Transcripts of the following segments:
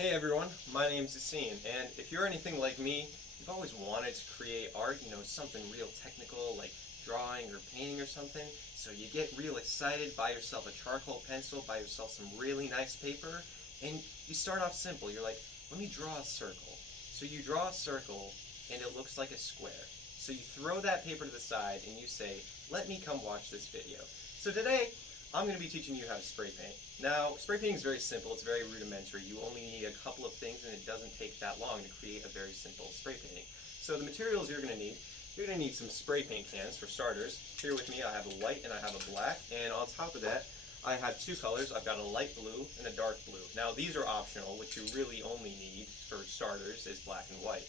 Hey everyone, my name's Yassine, and if you're anything like me, you've always wanted to create art, something real technical like drawing or painting or something, so you get real excited, buy yourself a charcoal pencil, buy yourself some really nice paper, and you start off simple. You're like, let me draw a circle. So you draw a circle, and it looks like a square. So you throw that paper to the side, and you say, let me come watch this video. So today, I'm going to be teaching you how to spray paint. Now, spray painting is very simple, it's very rudimentary. You only need a couple of things and it doesn't take that long to create a very simple spray painting. So the materials you're going to need some spray paint cans for starters. Here with me I have a white and I have a black, and on top of that I have two colors. I've got a light blue and a dark blue. Now these are optional. What you really only need for starters is black and white.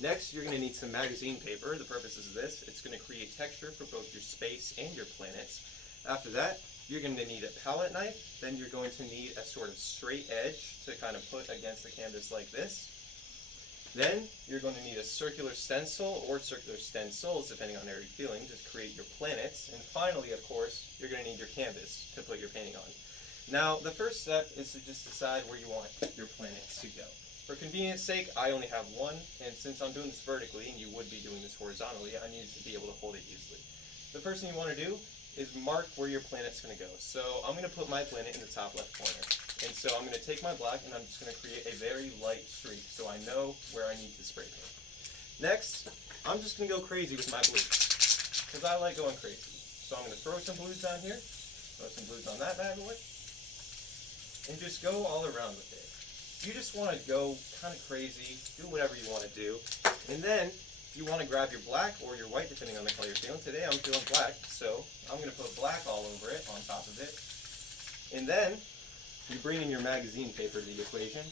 Next, you're going to need some magazine paper. The purpose is this: it's going to create texture for both your space and your planets. After that, you're going to need a palette knife. Then you're going to need a sort of straight edge to kind of put against the canvas like this. Then you're going to need a circular stencil or circular stencils, depending on how you're feeling, to create your planets. And finally, of course, you're going to need your canvas to put your painting on. Now, the first step is to just decide where you want your planets to go. For convenience sake, I only have one, and since I'm doing this vertically, and you would be doing this horizontally, I need to be able to hold it easily. The first thing you want to do is mark where your planet's going to go. So I'm going to put my planet in the top left corner. And so I'm going to take my black and I'm just going to create a very light streak so I know where I need to spray paint. Next, I'm just going to go crazy with my blues because I like going crazy. So I'm going to throw some blues down here, throw some blues on that bad boy, and just go all around with it. You just want to go kind of crazy, do whatever you want to do, and then you want to grab your black or your white, depending on the color you're feeling. Today I'm feeling black, so I'm going to put black all over it, on top of it. And then you bring in your magazine paper to the equation,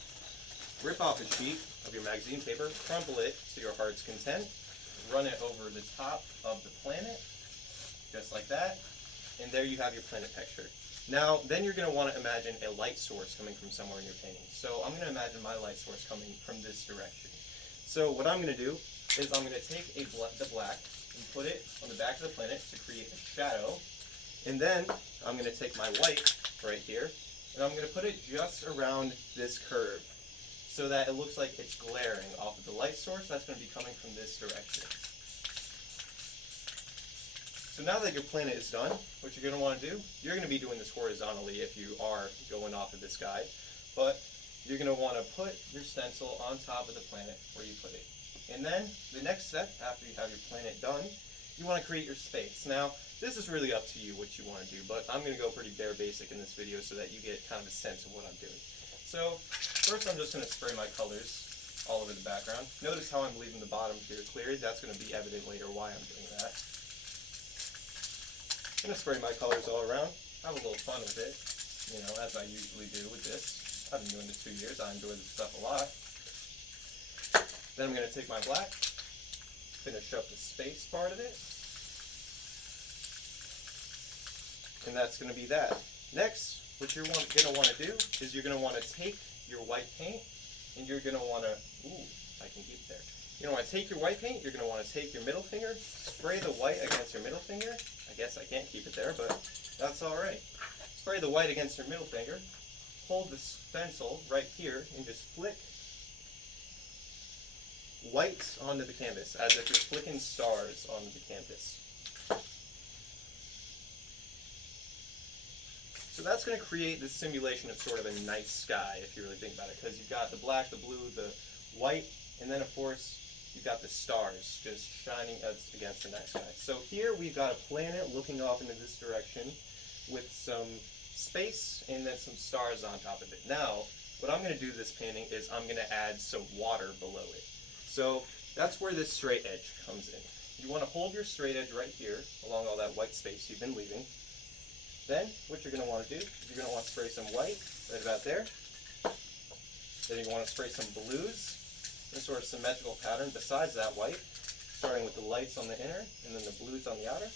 rip off a sheet of your magazine paper, crumple it to your heart's content, run it over the top of the planet, just like that, and there you have your planet texture. Now, then you're going to want to imagine a light source coming from somewhere in your painting. So I'm going to imagine my light source coming from this direction. So what I'm going to do is I'm going to take the black and put it on the back of the planet to create a shadow. And then I'm going to take my white right here and I'm going to put it just around this curve so that it looks like it's glaring off of the light source that's going to be coming from this direction. So now that your planet is done, what you're going to want to do, you're going to be doing this horizontally if you are going off of this guide, but you're going to want to put your stencil on top of the planet where you put it. And then the next step, after you have your planet done, you want to create your space. Now, this is really up to you what you want to do, but I'm going to go pretty bare basic in this video so that you get kind of a sense of what I'm doing. So, first I'm just going to spray my colors all over the background. Notice how I'm leaving the bottom here clear. That's going to be evident later why I'm doing that. I'm going to spray my colors all around, have a little fun with it, as I usually do with this. I've been doing this 2 years. I enjoy this stuff a lot. Then I'm going to take my black, finish up the space part of it, and that's going to be that. Next, what you're going to want to do is you're going to want to take your white paint, and you're going to want to, I can keep it there. You're going to want to take your white paint, you're going to want to take your middle finger, spray the white against your middle finger. I guess I can't keep it there, but that's alright. Spray the white against your middle finger, hold the stencil right here, and just flick white onto the canvas, as if you're flicking stars onto the canvas. So that's going to create this simulation of sort of a night sky, if you really think about it, because you've got the black, the blue, the white, and then of course you've got the stars just shining against the night sky. So here we've got a planet looking off into this direction with some space and then some stars on top of it. Now, what I'm going to do to this painting is I'm going to add some water below it. So that's where this straight edge comes in. You want to hold your straight edge right here along all that white space you've been leaving. Then what you're going to want to do is you're going to want to spray some white right about there. Then you want to spray some blues in a sort of symmetrical pattern besides that white, starting with the lights on the inner and then the blues on the outer.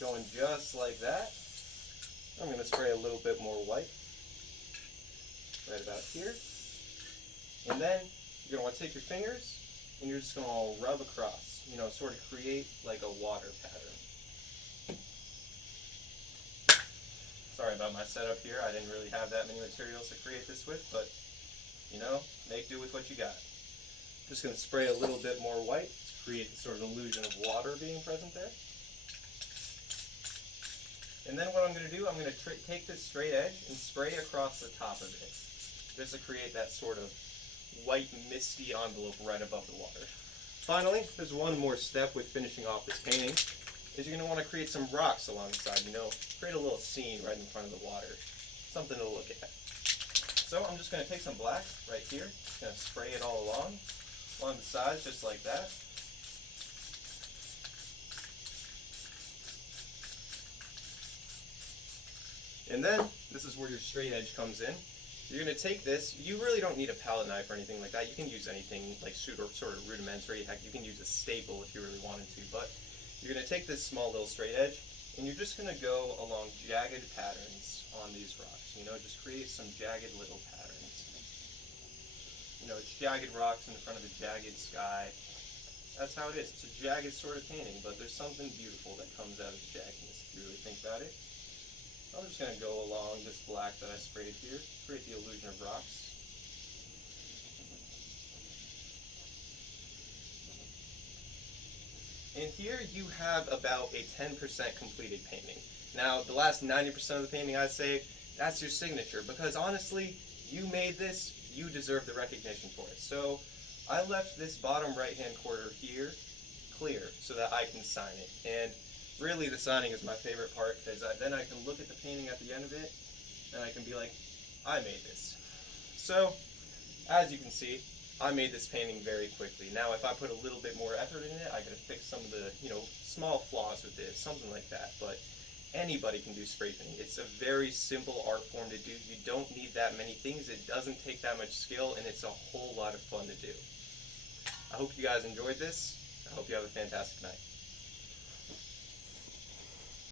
Going just like that. I'm going to spray a little bit more white right about here. And then you're going to want to take your fingers and you're just going to rub across, sort of create like a water pattern. Sorry about my setup here. I didn't really have that many materials to create this with, but you know, make do with what you got. Just going to spray a little bit more white to create the sort of illusion of water being present there. And then what I'm going to do, I'm going to take this straight edge and spray across the top of it, just to create that sort of white misty envelope right above the water. Finally, there's one more step with finishing off this painting, is you're going to want to create some rocks along the side, you know, create a little scene right in front of the water, something to look at. So I'm just going to take some black right here, just going to spray it all along the sides, just like that. And then, this is where your straight edge comes in. You're going to take this, you really don't need a palette knife or anything like that. You can use anything like sort of rudimentary. Heck, you can use a staple if you really wanted to. But you're going to take this small little straight edge, and you're just going to go along jagged patterns on these rocks. You know, just create some jagged little patterns. You know, it's jagged rocks in front of a jagged sky. That's how it is. It's a jagged sort of painting, but there's something beautiful that comes out of the jaggedness if you really think about it. I'm just going to go along this black that I sprayed here, create the illusion of rocks. And here you have about a 10% completed painting. Now, the last 90% of the painting, I say, that's your signature, because honestly, you made this, you deserve the recognition for it. So I left this bottom right-hand corner here clear so that I can sign it. And really, the signing is my favorite part, because then I can look at the painting at the end of it, and I can be like, I made this. So, as you can see, I made this painting very quickly. Now, if I put a little bit more effort in it, I could fix some of the, you know, small flaws with this, something like that. But anybody can do spray painting. It's a very simple art form to do. You don't need that many things. It doesn't take that much skill, and it's a whole lot of fun to do. I hope you guys enjoyed this. I hope you have a fantastic night.